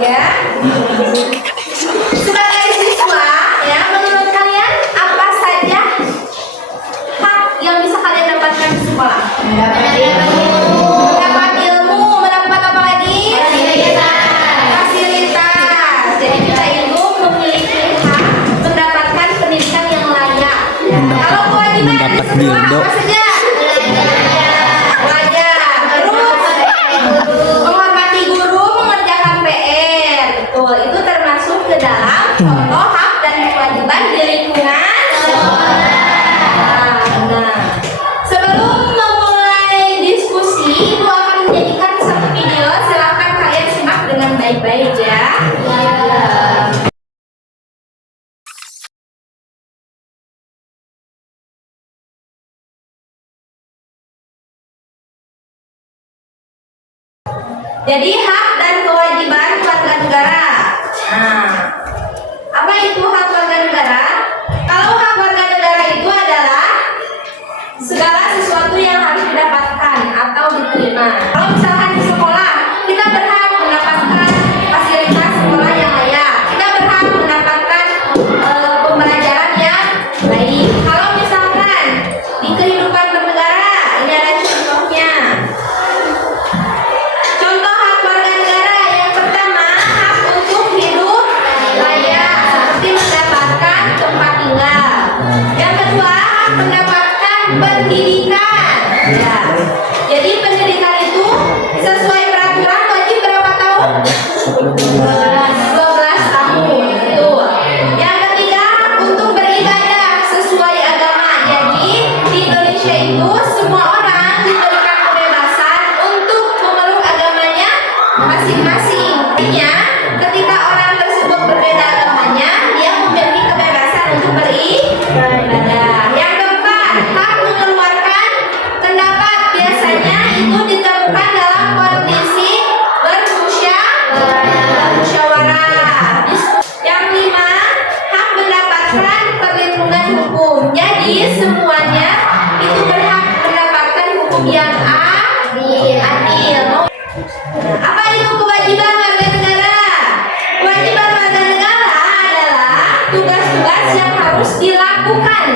Ya. Sebagai siswa, ya, menurut kalian apa saja hak yang bisa kalian dapatkan di sekolah? Mendapat ilmu, mendapat apa lagi? Fasilitas. Jadi kita itu memiliki hak mendapatkan pendidikan yang layak. Kalau kewajiban di sekolah apa saja? Belajar. Terus menghormati guru, mengerjakan PR. Betul, itu termasuk ke dalam contoh hak dan kewajiban di lingkungan sekolah. Nah, sebelum memulai diskusi, Ibu akan menjadikan satu video. Silakan kalian simak dengan baik-baik ya. Jadi hak dan kewajiban warga negara. Nah, apa itu hak warga negara? Kalau hak warga negara itu adalah segala sesuatu yang harus didapatkan atau diterima. Kalau misalkan di sekolah, kita berhak mendapatkan fasilitas sekolah yang layak. Kita berhak mendapatkan pembelajaran yang baik. Kalau misalkan di kehidupan bernegara, ini ada contohnya. Contoh hak warga negara yang pertama, hak untuk hidup layak, seperti mendapatkan tempat tinggal. Yang kedua, hak mendapatkan pendidikan. Ya. Jadi pendidikan itu sesuai peraturan wajib berapa tahun? 12 tahun. Betul. Yang ketiga, hak untuk beribadah sesuai agama. Jadi di Indonesia itu semua orang diberikan kebebasan untuk memeluk agamanya masing-masing. Artinya, ketika orang tersebut berbeda agamanya, dia memiliki kebebasan untuk beribadah. Yang keempat, hak mengeluarkan pendapat. Biasanya itu ditemukan dalam kondisi bermusyawarah. Yang lima, hak mendapatkan perlindungan hukum. Jadi semuanya itu berhak mendapatkan hukum yang adil. Apa itu kewajiban warga negara? Kewajiban warga negara adalah tugas-tugas yang harus dilakukan.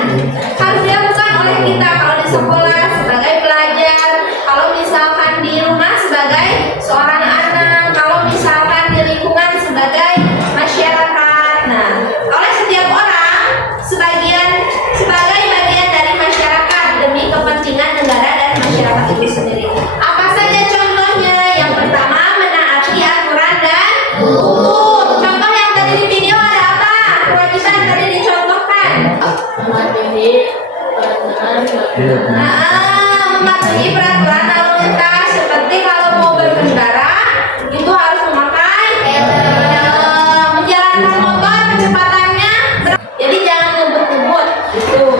Harus dilakukan oleh kita kalau di sekolah sebagai pelajar, kalau misalkan di rumah sebagai seorang anak, kalau misalkan di lingkungan sebagai masyarakat. Nah, oleh setiap orang sebagai bagian dari masyarakat demi kepentingan negara dan masyarakat itu sendiri. Apa saja contohnya? Yang pertama, menaati aturan dan hukum. Contoh yang tadi di video ada apa? Kewajiban tadi dicontohkan. Mematuhi peraturan lalu lintas, seperti kalau mau berkendara itu harus memakai helm, menjalankan motor kecepatannya jadi jangan ngebut-ngebut.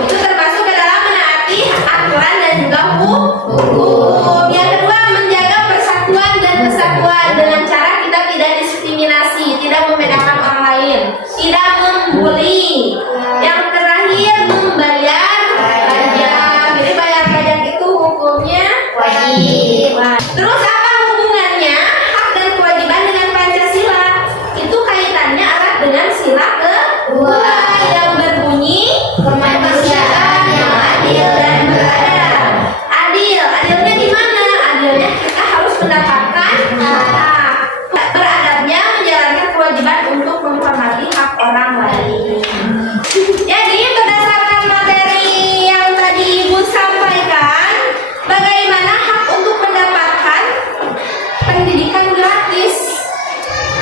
Itu termasuk ke dalam menaati aturan dan juga hukum. Yang kedua, menjaga persatuan dan kesatuan dengan cara kita tidak diskriminasi, tidak membedakan orang lain, tidak membuli. Yang terakhir, membayar pajak. Jadi bayar pajak itu hukumnya wajib. Terus apa hubungannya hak dan kewajiban dengan Pancasila? Itu kaitannya erat dengan sila kedua yang berbunyi kemanusiaan yang adil dan beradab. Adilnya di mana? Adilnya kita harus mendapatkan hak. Beradabnya menjalankan kewajiban untuk menghormati hak orang lain. Jadi berdasarkan materi yang tadi Ibu sampaikan, bagaimana hak untuk mendapatkan pendidikan gratis?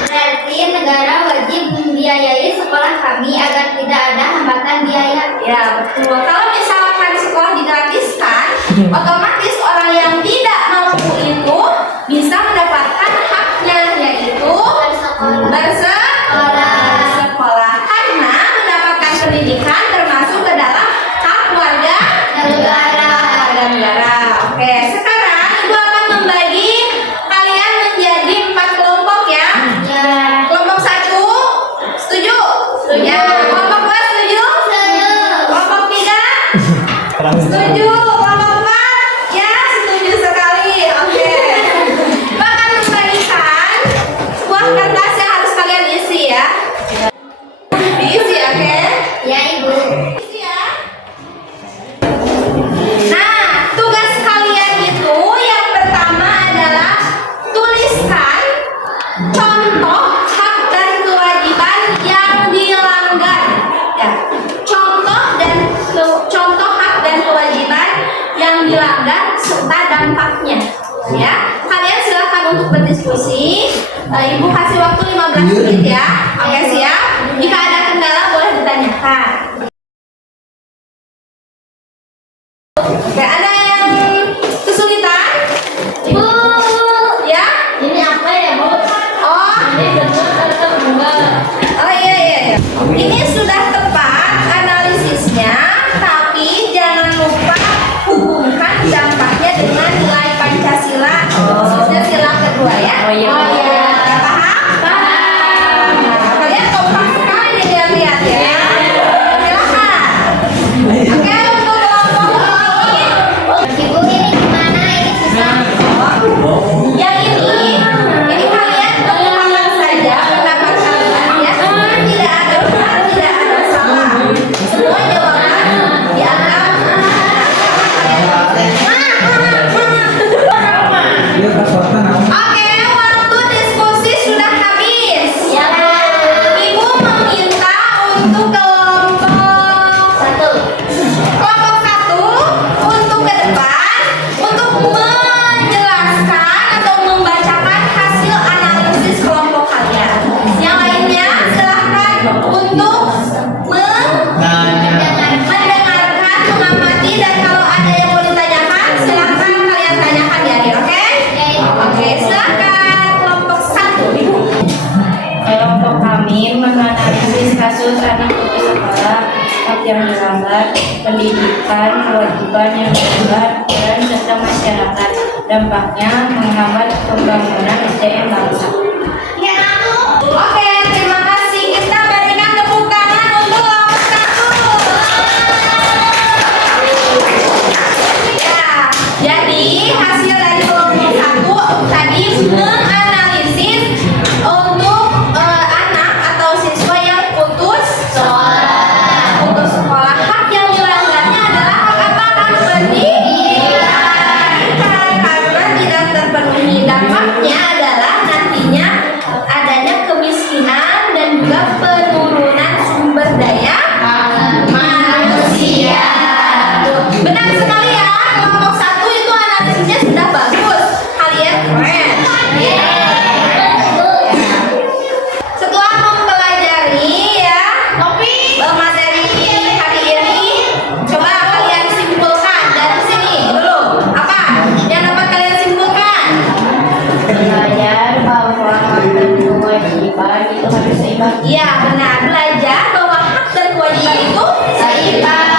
Berarti negara wajib membiayai sekolah kami agar tidak ada hambatan biaya. Ya, betul. Kalau misalkan sekolah digratiskan, otomatis orang yang tidak mampu itu bisa mendapatkan haknya, yaitu bersekolah. Karena mendapatkan pendidikan termasuk ke dalam hak warga negara. Oke, sekarang Ibu akan membagi kalian menjadi 4 kelompok ya. Kelompok 1 setuju? Ya. Kelompok 2 setuju? Kelompok 3 setuju. Kelompok 4 contoh hak dan kewajiban yang dilanggar. Ya, contoh hak dan kewajiban yang dilanggar serta dampaknya. Ya, kalian silakan untuk berdiskusi. Ibu kasih waktu 15 menit ya. Oke, siap. Jika ada kendala boleh ditanyakan. Oke, ada yang kesulitan? Ibu, ya? Ini apa ya, Bu? Oh, oh iya. Ini sudah tepat analisisnya, tapi jangan lupa hubungkan dampaknya dengan nilai Pancasila, khususnya sila kedua ya. Oh iya. Ya, paham? Nah, kalian kompak sekali nih lihat-lihat ya. Silakan. Oke, untuk kelompok ini. Ibu, ini gimana? Ini susah. Yang ini kalian mengulang saja pendapat kalian ya. Tidak ada benar, tidak ada salah. Semua jawaban dianggap. Oke, waktu diskusi sudah habis. Ya, Bu. Ibu meminta untuk kelompok satu untuk ke depan untuk menjelaskan atau membacakan hasil analisis kelompok kalian. Yang lainnya silahkan untuk mendengarkan, mengamati, dan kalau ada yang mau ditanyakan silahkan kalian tanyakan di akhir, oke? Oke, silahkan kelompok satu, Ibu. Kelompok kami menganalisis kasus anak putus sekolah, hak yang dilanggar, pendidikan, kewajiban yang dilanggar, dan serta masyarakat. Dampaknya menghambat pembangunan SDM bangsa. Oke, terima kasih. Kita berikan tepuk tangan untuk kelompok satu. Ya, jadi hasil dari kelompok satu tadi menganalisis untuk anak atau siswa yang putus sekolah. Hak yang dilanggarnya adalah hak apa? Hak pendidikan. Karena tidak terpenuhi. Dampaknya adalah nantinya adanya kemiskinan dan juga penurunan sumber daya manusia. Benar sekali ya, kelompok satu itu analisisnya sudah bagus. Kalian keren. Setelah mempelajari ya materi hari ini, coba kalian simpulkan dari sini dulu. Apa yang dapat kalian simpulkan? Belajar bahwa hak dan kewajiban itu harus seimbang. Iya benar, belajar bahwa hak dan kewajiban itu seimbang.